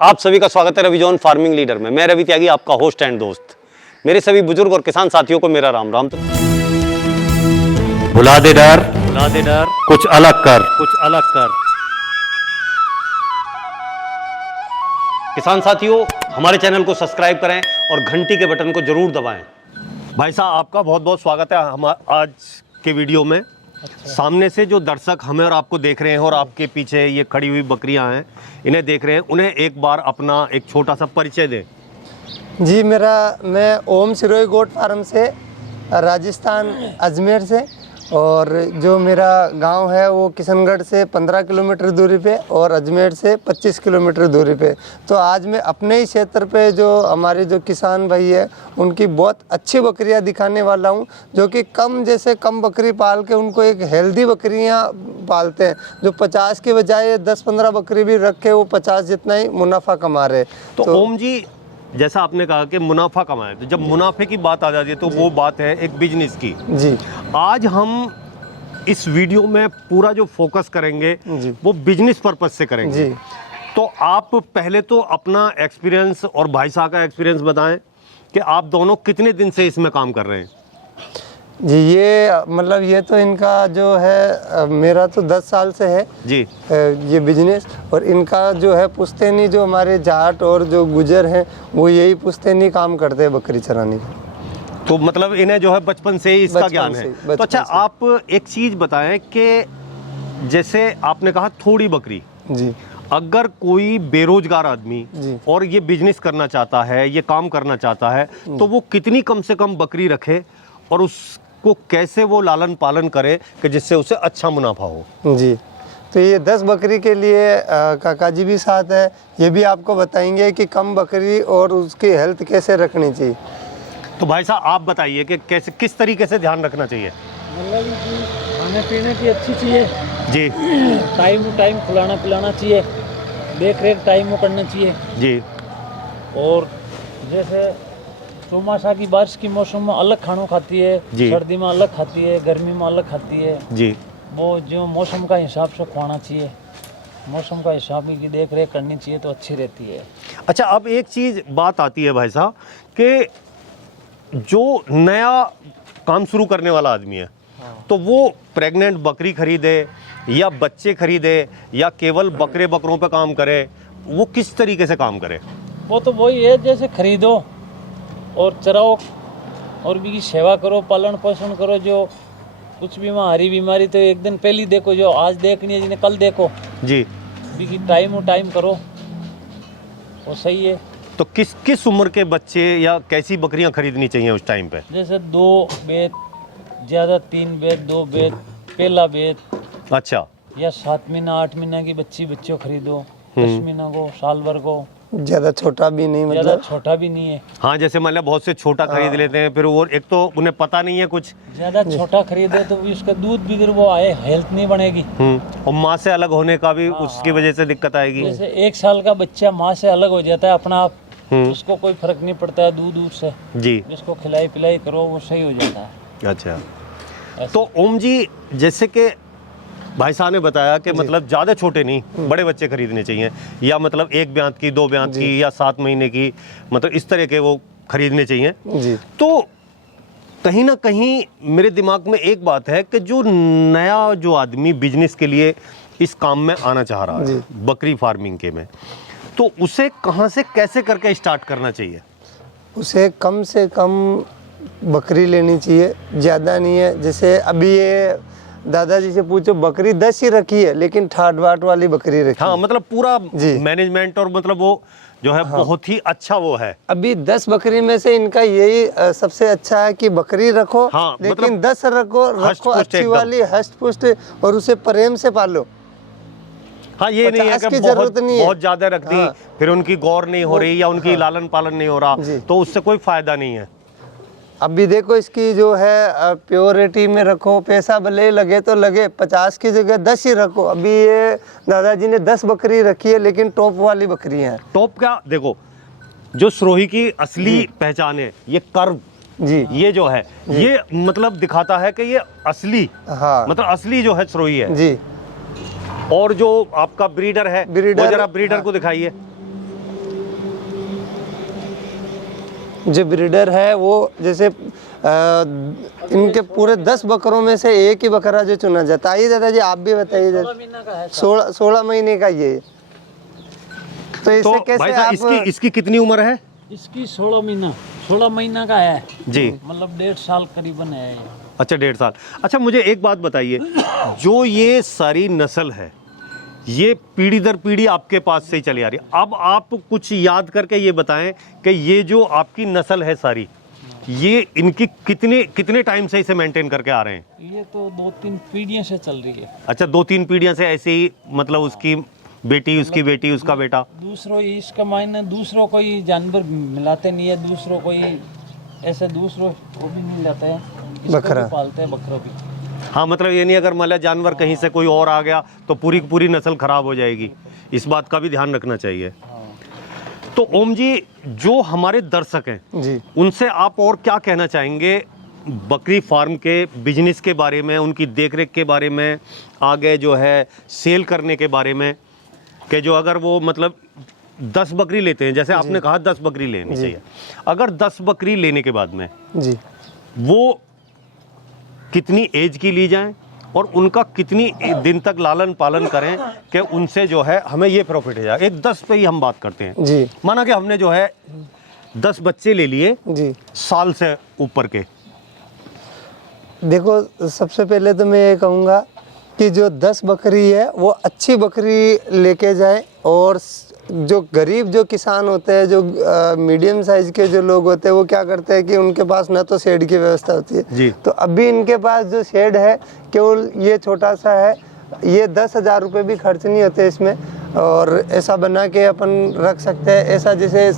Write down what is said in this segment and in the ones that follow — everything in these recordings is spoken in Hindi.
आप सभी का स्वागत है रवि जॉन फार्मिंग लीडर में। मैं रवि त्यागी, आपका होस्ट एंड दोस्त। मेरे सभी बुजुर्ग और किसान साथियों को मेरा राम राम। तो भुला दे डर, कुछ अलग कर। किसान साथियों, हमारे चैनल को सब्सक्राइब करें और घंटी के बटन को जरूर दबाएं। भाई साहब, आपका बहुत बहुत स्वागत है हम आज के वीडियो में। सामने से जो दर्शक हमें और आपको देख रहे हैं और आपके पीछे ये खड़ी हुई बकरियां हैं, इन्हें देख रहे हैं, उन्हें एक बार अपना एक छोटा सा परिचय दें। जी, मैं ओम सिरोही गोट फार्म से, राजस्थान अजमेर से, और जो मेरा गांव है वो किशनगढ़ से 15 किलोमीटर दूरी पे और अजमेर से 25 किलोमीटर दूरी पे। तो आज मैं अपने ही क्षेत्र पे जो हमारे जो किसान भाई है उनकी बहुत अच्छी बकरियां दिखाने वाला हूं, जो कि कम बकरी पाल के उनको एक हेल्दी बकरियां पालते हैं, जो 50 के बजाय 10-15 बकरी भी रख के वो 50 जितना ही मुनाफा कमा रहे। तो ओम जी, जैसा आपने कहा कि मुनाफा कमाए, तो जब मुनाफे की बात आ जाती है तो वो बात है एक बिजनेस की। जी, आज हम इस वीडियो में पूरा जो फोकस करेंगे वो बिजनेस पर्पस से करेंगे। जी। तो आप पहले तो अपना एक्सपीरियंस और भाई साहब का एक्सपीरियंस बताएं कि आप दोनों कितने दिन से इसमें काम कर रहे हैं। जी, ये तो इनका जो है मेरा तो 10 साल से है जी। ये बिजनेस, और इनका जो है पुश्तैनी, जो हमारे जाट और जो गुजर हैं वो यही पुश्तैनी काम करते हैं बकरी चराने का। तो मतलब इन्हें जो है बचपन से ही इसका बचपन ज्ञान से, है। बचपन तो अच्छा, से। आप एक चीज़ बताएं कि जैसे आपने कहा थोड़ी बकरी, जी, अगर कोई बेरोजगार आदमी जी। और ये बिजनेस करना चाहता है, ये काम करना चाहता है, तो वो कितनी कम से कम बकरी रखे और उसको कैसे वो लालन पालन करे कि जिससे उसे अच्छा मुनाफा हो। जी। तो ये 10 बकरी के लिए काका जी भी साथ है, ये भी आपको बताएंगे कि कम बकरी और उसकी हेल्थ कैसे रखनी चाहिए। तो भाई साहब, आप बताइए कि कैसे, किस तरीके से ध्यान रखना चाहिए। मतलब कि खाने पीने की अच्छी चाहिए जी टाइम टू टाइम खिलाना पिलाना चाहिए, देख रेख टाइम में करना चाहिए। जी। और जैसे चौमासा की बारिश की मौसम में अलग खानों खाती है, जी। सर्दी में अलग खाती है, गर्मी में अलग खाती है। जी। वो जो मौसम का हिसाब से खुआना चाहिए, मौसम का हिसाब की देख रेख करनी चाहिए तो अच्छी रहती है। अच्छा, अब एक चीज़ बात आती है भाई साहब कि जो नया काम शुरू करने वाला आदमी है, तो वो प्रेग्नेंट बकरी खरीदे या बच्चे खरीदे या केवल बकरों पे काम करे, वो किस तरीके से काम करे। वो तो वही है, जैसे खरीदो और चराओ और भी सेवा करो, पालन पोषण करो। जो कुछ भी वहाँ हरी बीमारी तो एक दिन पहले देखो, जो आज देखनी है जिन्हें कल देखो जी। भी, टाइम करो, वो सही है। तो किस उम्र के बच्चे या कैसी बकरियां खरीदनी चाहिए उस टाइम पे। जैसे 2 बेत, ज़्यादा 3 बेत, 2 बेत, पहला बेत, अच्छा। या 7 महीना 8 महीना की बच्चों खरीदो, 10 महीना को, साल भर को। ज़्यादा छोटा भी नहीं, ज़्यादा मतलब छोटा भी नहीं है। हाँ, जैसे मान लिया बहुत से छोटा खरीद लेते हैं, फिर वो एक तो उन्हें पता नहीं है कुछ। ज़्यादा छोटा खरीदे तो भी उसका दूध बिगड़ वो आए, हेल्थ नहीं बनेगी। और माँ से अलग होने का भी उसकी वजह से दिक्कत आएगी। जैसे 1 साल का बच्चा माँ से अलग हो जाता है अपना आप, उसको कोई फर्क नहीं पड़ता है दूध से। जी। जिसको खिलाई पिलाई करो वो सही हो जाता है। अच्छा। तो ओम जी, जैसे कि भाई साहब ने बताया कि मतलब ज़्यादा छोटे नहीं, बड़े बच्चे खरीदने चाहिए, या मतलब 1 ब्यांत की, 2 ब्यांत की, या 7 महीने की, मतलब इस तरह के वो खरीदने चाहिए। जी। तो कहीं ना कहीं मेरे दिमाग में एक बात है कि जो नया जो आदमी बिजनेस के लिए इस काम में आना चाह रहा है, बकरी फार्मिंग के में, तो उसे कहाँ से कैसे करके स्टार्ट करना चाहिए। उसे कम से कम बकरी लेनी चाहिए, ज़्यादा नहीं है। जैसे अभी ये दादाजी से पूछो, बकरी 10 ही रखी है, लेकिन ठाट बाट वाली बकरी रखी हाँ, है। मतलब पूरा जी। मैनेजमेंट और मतलब वो जो है बहुत ही अच्छा वो है। अभी 10 बकरी में से इनका यही सबसे अच्छा है कि बकरी रखो, हाँ, लेकिन मतलब 10 रखो हष्ट-पुष्ट अच्छी एकदम। वाली, हष्ट पुष्ट, और उसे प्रेम से पालो। हाँ, ये नहीं है 50 कि की जरूरत नहीं है। बहुत ज्यादा रख दी, हाँ। फिर उनकी गौर नहीं हो रही या उनकी लालन पालन नहीं हो रहा, जी। तो उससे कोई फायदा नहीं है। अभी देखो इसकी जो है प्योरिटी में रखो, पैसा भले लगे तो लगे, 50 की जगह 10 ही रखो। अभी ये दादाजी ने 10 बकरी रखी है, लेकिन टॉप वाली बकरी है। टॉप क्या, देखो जो सिरोही की असली पहचान है, ये कर्व जी। ये जो है, ये मतलब दिखाता है कि ये असली, हाँ। मतलब असली जो है सिरोही है। जी। और जो आपका ब्रीडर है, वो ब्रीडर, जरा ब्रीडर को दिखाइए। जो ब्रीडर है वो जैसे इनके पूरे 10 बकरों में से एक ही बकरा जो चुना जाता है। आइए दादाजी आप भी बताइए। 16 महीने का ये, तो इसे तो कैसे भाई साहब आप इसकी कितनी उम्र है? इसकी 16 महीना का है जी, मतलब 1.5 साल करीबन है ये। अच्छा 1.5 साल। अच्छा मुझे एक बात बताइए, जो ये सारी नस्ल है ये पीढ़ी दर पीढ़ी आपके पास से ही चली आ रही है। अब आप कुछ याद करके ये बताएं कि ये जो आपकी नस्ल है सारी, ये इनकी कितने टाइम से इसे मेंटेन करके आ रहे हैं? ये तो 2-3 पीढ़ियों से चल रही है। अच्छा 2-3 पीढ़ियां से ऐसे ही, मतलब उसकी बेटी, उसकी बेटी, उसका बेटा। दूसरों इसका मायने दूसरों कोई जानवर मिलाते नहीं है, दूसरों कोई ऐसे दूसरों को भी मिल जाता है, इसको बकरा भी पालते हैं बकरा भी। हाँ मतलब ये नहीं अगर मान लिया जानवर कहीं से कोई और आ गया तो पूरी की पूरी नस्ल खराब हो जाएगी, इस बात का भी ध्यान रखना चाहिए। तो ओम जी, जो हमारे दर्शक हैं जी, उनसे आप और क्या कहना चाहेंगे बकरी फार्म के बिजनेस के बारे में, उनकी देखरेख के बारे में, आगे जो है सेल करने के बारे में, कि जो अगर वो मतलब 10 बकरी लेते हैं, जैसे आपने कहा 10 बकरी लेनी चाहिए, अगर 10 बकरी लेने के बाद में जी, वो कितनी एज की ली जाए और उनका कितनी दिन तक लालन पालन करें कि उनसे जो है हमें ये प्रॉफिट है? एक 10 पे ही हम बात करते हैं। जी, माना कि हमने जो है 10 बच्चे ले लिए जी। साल से ऊपर के। देखो सबसे पहले तो मैं ये कहूँगा कि जो 10 बकरी है वो अच्छी बकरी लेके जाए, और जो गरीब जो किसान होते हैं, जो मीडियम साइज के जो लोग होते हैं, वो क्या करते हैं कि उनके पास ना तो शेड की व्यवस्था होती है जी। तो अभी इनके पास जो शेड है केवल ये छोटा सा है, ये 10,000 रुपये भी खर्च नहीं होते इसमें, और ऐसा बना के अपन रख सकते हैं। ऐसा जैसे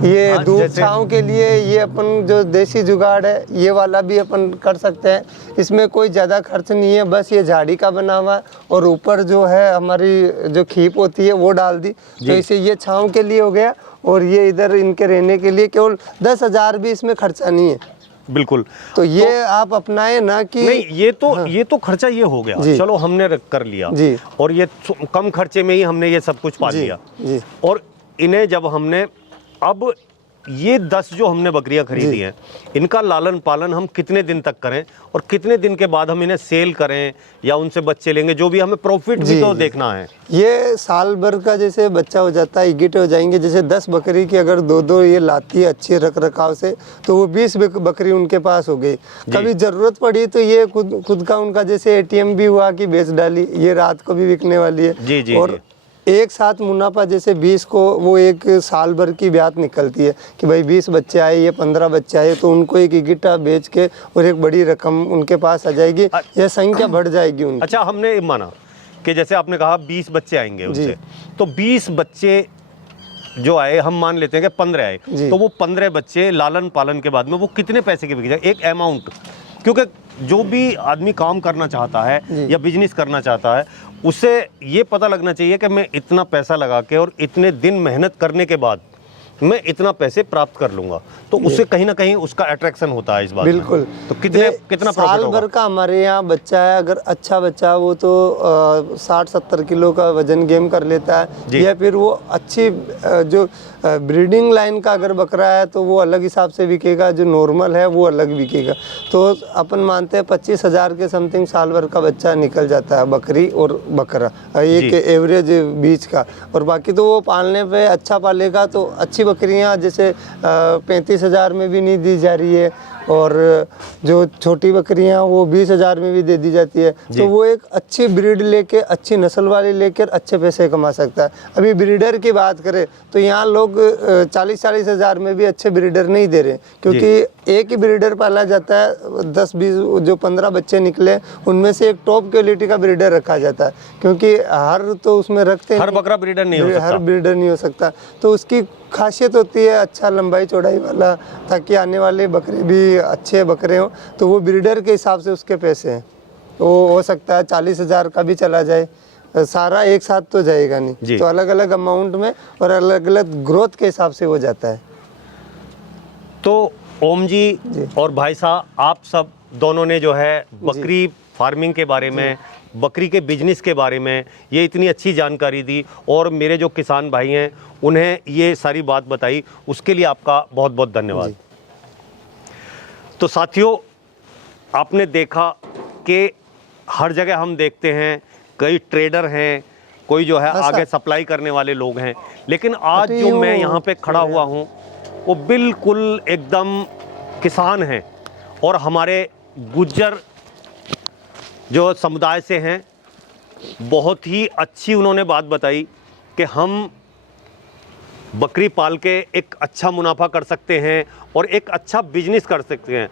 ये हाँ, दूध जैसे- छाँव के लिए ये अपन जो देसी जुगाड़ है ये वाला भी अपन कर सकते हैं। इसमें कोई ज़्यादा खर्च नहीं है, बस ये झाड़ी का बना हुआ है और ऊपर जो है हमारी जो खीप होती है वो डाल दी, तो इसे ये छाँव के लिए हो गया, और ये इधर इनके रहने के लिए केवल 10,000 भी इसमें खर्चा नहीं है। बिल्कुल। तो ये आप अपनाए ना कि नहीं, ये तो खर्चा ये हो गया, चलो हमने कर लिया जी। और ये कम खर्चे में ही हमने ये सब कुछ पा जी, लिया। जी। और इन्हें जब हमने, अब ये 10 जो हमने बकरियां खरीदी हैं, इनका लालन पालन हम कितने दिन तक करें और कितने दिन के बाद हम इन्हें सेल करें या उनसे बच्चे लेंगे, जो भी हमें प्रॉफिट भी तो देखना है। ये साल भर का जैसे बच्चा हो जाता है, इगिट हो जाएंगे। जैसे 10 बकरी की अगर 2-2 ये लाती है अच्छे रख रखाव से, तो वो 20 बकरी उनके पास हो गई। कभी ज़रूरत पड़ी तो ये खुद का उनका जैसे ATM भी हुआ कि बेच डाली, ये रात को भी बिकने वाली है। जी, जी, और एक साथ मुनाफा जैसे 20 को वो एक साल भर की ब्यात निकलती है कि भाई 20 बच्चे आए, ये 15 बच्चे आए, तो उनको एक इगिटा बेच के और एक बड़ी रकम उनके पास आ जाएगी, यह संख्या बढ़ जाएगी उनकी। अच्छा, हमने माना कि जैसे आपने कहा 20 बच्चे आएंगे उनसे, तो 20 बच्चे जो आए, हम मान लेते हैं कि 15 आए, तो वो 15 बच्चे लालन पालन के बाद में वो कितने पैसे के बिक जाए? एक अमाउंट, क्योंकि जो भी आदमी काम करना चाहता है या बिजनेस करना चाहता है, उसे ये पता लगना चाहिए कि मैं इतना पैसा लगा के और इतने दिन मेहनत करने के बाद मैं इतना पैसे प्राप्त कर लूंगा, तो उससे कहीं ना कहीं उसका अट्रैक्शन होता है इस बात में। बिल्कुल। तो कितना साल प्रॉफिट भर होगा? का हमारे यहाँ बच्चा है, अगर अच्छा बच्चा वो तो 60-70 किलो का वजन गेम कर लेता है, या फिर वो अच्छी जो ब्रीडिंग लाइन का अगर बकरा है तो वो अलग हिसाब से बिकेगा, जो नॉर्मल है वो अलग बिकेगा। तो अपन मानते हैं 25,000 के समथिंग साल भर का बच्चा निकल जाता है, बकरी और बकरा एक एवरेज बीच का। और बाकी तो वो पालने पे अच्छा पालेगा तो अच्छी बकरियां जैसे 35,000 में भी नहीं दी जा रही है, और जो छोटी बकरियां वो 20,000 में भी दे दी जाती है। तो वो एक अच्छी ब्रीड लेके, अच्छी नस्ल वाली लेकर अच्छे पैसे कमा सकता है। अभी ब्रीडर की बात करें तो यहाँ लोग 40-40 हज़ार में भी अच्छे ब्रीडर नहीं दे रहे, क्योंकि एक ही ब्रीडर पाला जाता है। 10-20 जो 15 बच्चे निकले उनमें से एक टॉप क्वालिटी का ब्रीडर रखा जाता है, क्योंकि हर तो उसमें रखते हैं, हर बकरा ब्रीडर नहीं हो सकता। हर ब्रीडर नहीं हो सकता। तो उसकी खासियत होती है अच्छा लंबाई चौड़ाई वाला, ताकि आने वाले बकरे भी अच्छे बकरे हों। तो वो ब्रीडर के हिसाब से उसके पैसे हैं, वो हो सकता है 40,000 का भी चला जाए, सारा एक साथ तो जाएगा नहीं, तो अलग अलग अमाउंट में और अलग अलग ग्रोथ के हिसाब से हो जाता है। तो ओम जी और भाई साहब, आप सब दोनों ने जो है बकरी फार्मिंग के बारे में, बकरी के बिजनेस के बारे में ये इतनी अच्छी जानकारी दी, और मेरे जो किसान भाई हैं उन्हें ये सारी बात बताई, उसके लिए आपका बहुत बहुत धन्यवाद। तो साथियों, आपने देखा कि हर जगह हम देखते हैं कई ट्रेडर हैं, कोई जो है आगे सप्लाई करने वाले लोग हैं, लेकिन आज जो मैं यहाँ पे खड़ा हुआ हूँ वो बिल्कुल एकदम किसान हैं और हमारे गुज्जर जो समुदाय से हैं। बहुत ही अच्छी उन्होंने बात बताई कि हम बकरी पाल के एक अच्छा मुनाफा कर सकते हैं और एक अच्छा बिजनेस कर सकते हैं।